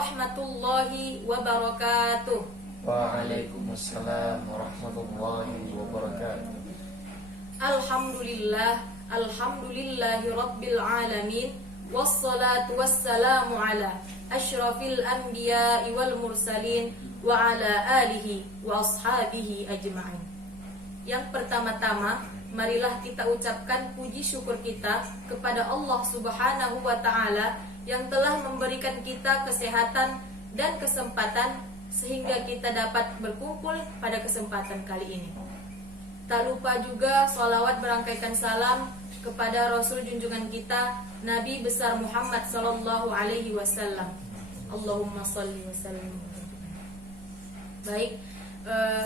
warahmatullahi wabarakatuh. Waalaikumsalam warahmatullahi wabarakatuh. Alhamdulillahi rabbil alamin. Wassalatu wassalamu ala asyrafil anbiya'i wal mursalin wa ala alihi wa ashabihi ajma'in. Yang pertama-tama, marilah kita ucapkan puji syukur kita kepada Allah Subhanahu wa ta'ala yang telah memberikan kita kesehatan dan kesempatan sehingga kita dapat berkumpul pada kesempatan kali ini. Tak lupa juga sholawat berangkaikan salam kepada Rasul junjungan kita, Nabi besar Muhammad sallallahu alaihi wasallam. Allahumma shalli wa sallim. Baik,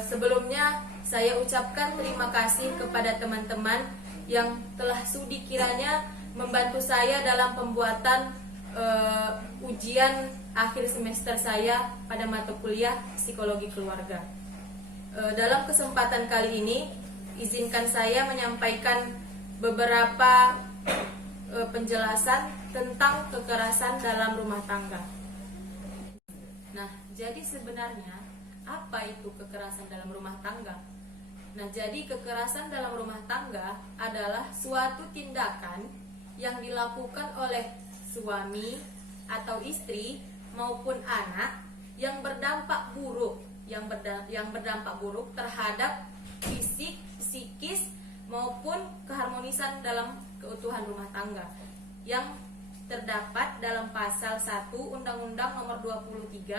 sebelumnya saya ucapkan terima kasih kepada teman-teman yang telah sudi kiranya membantu saya dalam pembuatan ujian akhir semester saya pada mata kuliah psikologi keluarga. Dalam kesempatan kali ini, izinkan saya menyampaikan beberapa penjelasan tentang kekerasan dalam rumah tangga. Nah, jadi sebenarnya apa itu kekerasan dalam rumah tangga? Nah, jadi kekerasan dalam rumah tangga adalah suatu tindakan yang dilakukan oleh suami atau istri maupun anak yang berdampak buruk, yang berdampak buruk terhadap fisik, psikis maupun keharmonisan dalam keutuhan rumah tangga yang terdapat dalam pasal 1 Undang-Undang Nomor 23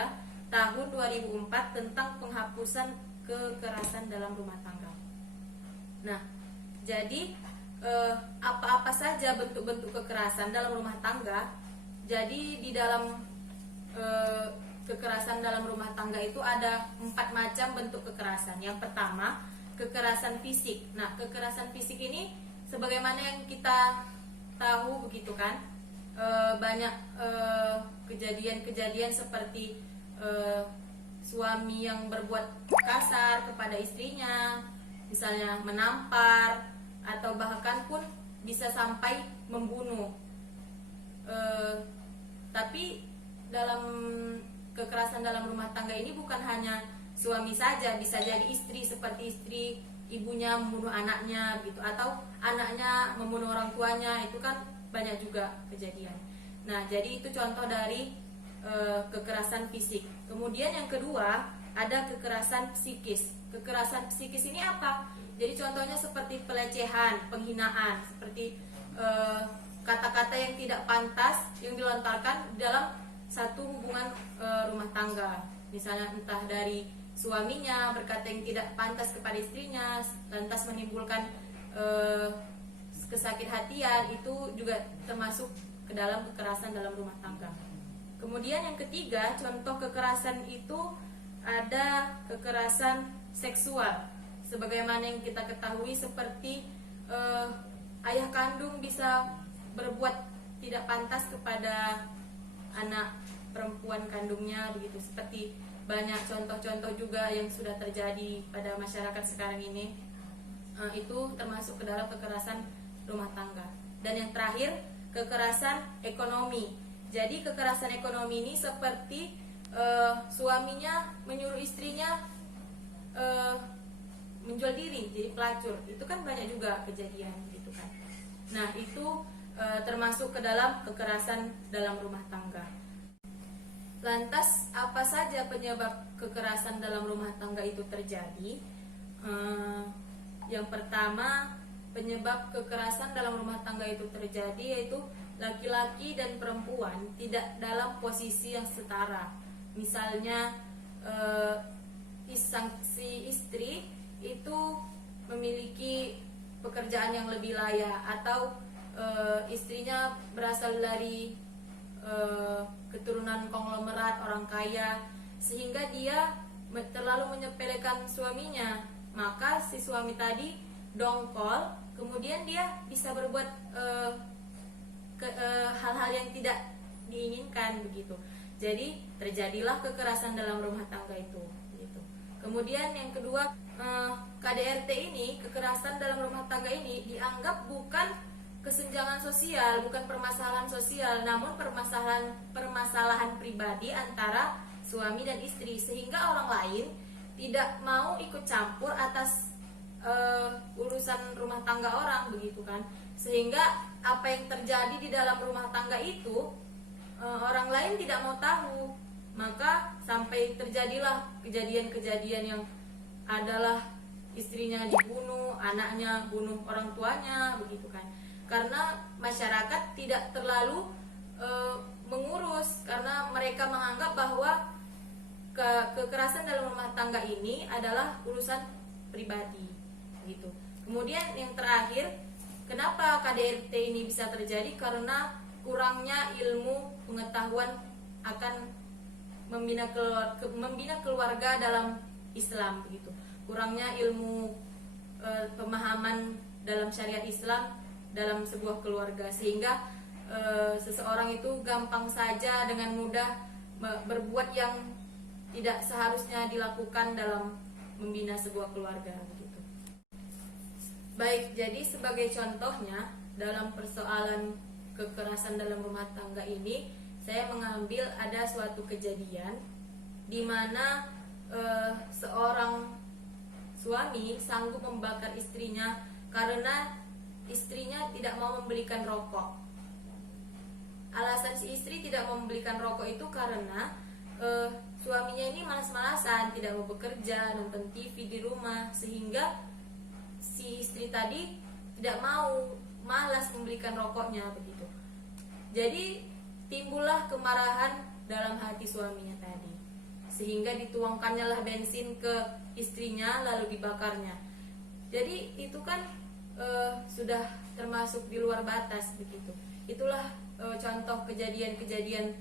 Tahun 2004 tentang penghapusan kekerasan dalam rumah tangga. Nah, jadi apa-apa saja bentuk-bentuk kekerasan dalam rumah tangga. Jadi di dalam kekerasan dalam rumah tangga itu ada 4 macam bentuk kekerasan. Yang pertama, kekerasan fisik. Nah, kekerasan fisik ini sebagaimana yang kita tahu begitu kan, banyak kejadian-kejadian seperti suami yang berbuat kasar kepada istrinya, misalnya menampar atau bahkan pun bisa sampai membunuh. Tapi dalam kekerasan dalam rumah tangga ini bukan hanya suami saja, bisa jadi istri, seperti istri ibunya membunuh anaknya gitu, atau anaknya membunuh orang tuanya, itu kan banyak juga kejadian. Nah, jadi itu contoh dari kekerasan fisik. Kemudian yang kedua ada kekerasan psikis. Kekerasan psikis ini apa? Jadi contohnya seperti pelecehan, penghinaan, seperti kata-kata yang tidak pantas yang dilontarkan dalam satu hubungan rumah tangga. Misalnya entah dari suaminya berkata yang tidak pantas kepada istrinya, lantas menimbulkan kesakit-hatian, itu juga termasuk ke dalam kekerasan dalam rumah tangga. Kemudian yang ketiga, contoh kekerasan itu ada kekerasan seksual. Sebagaimana yang kita ketahui seperti ayah kandung bisa berbuat tidak pantas kepada anak perempuan kandungnya begitu. Seperti banyak contoh-contoh juga yang sudah terjadi pada masyarakat sekarang ini. Itu termasuk ke dalam kekerasan rumah tangga. Dan yang terakhir, kekerasan ekonomi. Jadi kekerasan ekonomi ini seperti suaminya menyuruh istrinya menjual diri jadi pelacur. Itu kan banyak juga kejadian gitu kan. Nah, itu termasuk ke dalam kekerasan dalam rumah tangga. Lantas apa saja penyebab kekerasan dalam rumah tangga itu terjadi? Yang pertama, penyebab kekerasan dalam rumah tangga itu terjadi yaitu laki-laki dan perempuan tidak dalam posisi yang setara. Misalnya si istri itu memiliki pekerjaan yang lebih layak, atau istrinya berasal dari keturunan konglomerat orang kaya, sehingga dia terlalu menyepelekan suaminya. Maka si suami tadi dongkol, kemudian dia bisa berbuat hal-hal yang tidak diinginkan begitu. Jadi terjadilah kekerasan dalam rumah tangga itu gitu. Kemudian yang kedua, KDRT ini, kekerasan dalam rumah tangga ini dianggap bukan kesenjangan sosial, bukan permasalahan sosial, namun permasalahan pribadi antara suami dan istri, sehingga orang lain tidak mau ikut campur atas urusan rumah tangga orang, begitu kan? Sehingga apa yang terjadi di dalam rumah tangga itu orang lain tidak mau tahu, maka sampai terjadilah kejadian-kejadian yang adalah istrinya dibunuh, anaknya bunuh orang tuanya, begitu kan? Karena masyarakat tidak terlalu mengurus, karena mereka menganggap bahwa kekerasan dalam rumah tangga ini adalah urusan pribadi, gitu. Kemudian yang terakhir, kenapa KDRT ini bisa terjadi? Karena kurangnya ilmu pengetahuan akan membina keluarga dalam Islam, begitu. Kurangnya ilmu pemahaman dalam syariat Islam dalam sebuah keluarga, sehingga seseorang itu gampang saja dengan mudah berbuat yang tidak seharusnya dilakukan dalam membina sebuah keluarga, begitu. Baik, jadi sebagai contohnya dalam persoalan kekerasan dalam rumah tangga ini, saya mengambil ada suatu kejadian di mana seorang suami sanggup membakar istrinya karena istrinya tidak mau membelikan rokok. Alasan si istri tidak mau membelikan rokok itu karena suaminya ini malas-malasan, tidak mau bekerja, nonton TV di rumah, sehingga si istri tadi tidak mau, malas membelikan rokoknya, begitu. Jadi timbullah kemarahan dalam hati suaminya tadi, sehingga dituangkannya lah bensin ke istrinya lalu dibakarnya. Jadi itu kan sudah termasuk di luar batas, begitu. Itulah contoh kejadian-kejadian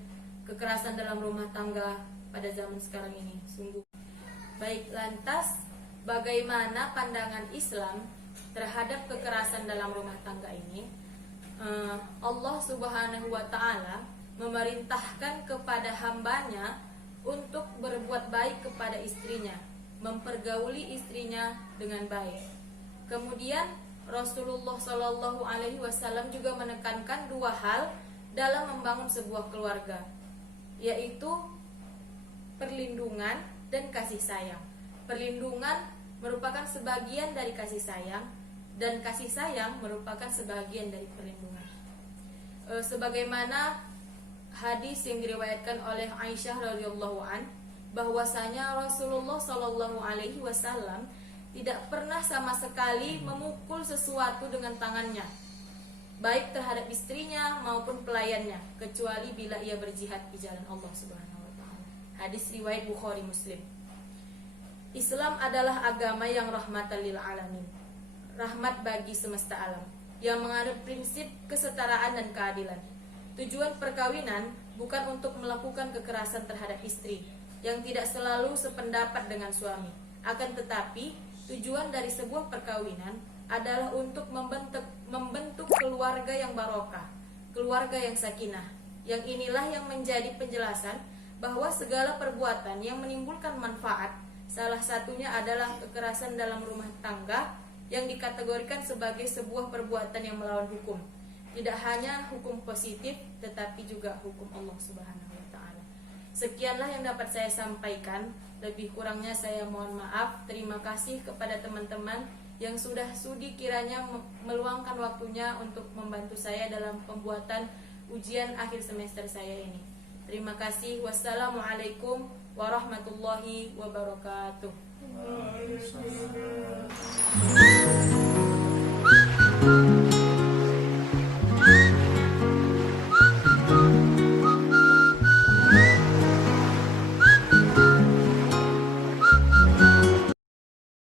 kekerasan dalam rumah tangga pada zaman sekarang ini, sungguh. Baik, lantas bagaimana pandangan Islam terhadap kekerasan dalam rumah tangga ini? Allah Subhanahu wa Ta'ala memerintahkan kepada hambanya untuk berbuat baik kepada istrinya, mempergauli istrinya dengan baik. Kemudian Rasulullah Shallallahu Alaihi Wasallam juga menekankan dua hal dalam membangun sebuah keluarga, yaitu perlindungan dan kasih sayang. Perlindungan merupakan sebagian dari kasih sayang, dan kasih sayang merupakan sebagian dari perlindungan. Sebagaimana hadis yang diriwayatkan oleh Aisyah radhiyallahu an, bahwasanya Rasulullah Shallallahu Alaihi Wasallam tidak pernah sama sekali memukul sesuatu dengan tangannya, baik terhadap istrinya maupun pelayannya, kecuali bila ia berjihad di jalan Allah Subhanahu wa Ta'ala. Hadis riwayat Bukhari Muslim. Islam adalah agama yang rahmatan lil alamin, rahmat bagi semesta alam, yang menganut prinsip kesetaraan dan keadilan. Tujuan perkawinan bukan untuk melakukan kekerasan terhadap istri yang tidak selalu sependapat dengan suami. Akan tetapi, tujuan dari sebuah perkawinan adalah untuk membentuk keluarga yang barokah, keluarga yang sakinah. Yang inilah yang menjadi penjelasan bahwa segala perbuatan yang menimbulkan manfaat, salah satunya adalah kekerasan dalam rumah tangga, yang dikategorikan sebagai sebuah perbuatan yang melawan hukum. Tidak hanya hukum positif, tetapi juga hukum Allah Subhanahu wa Ta'ala. Sekianlah yang dapat saya sampaikan. Lebih kurangnya saya mohon maaf. Terima kasih kepada teman-teman yang sudah sudi kiranya meluangkan waktunya untuk membantu saya dalam pembuatan ujian akhir semester saya ini. Terima kasih. Wassalamualaikum warahmatullahi wabarakatuh.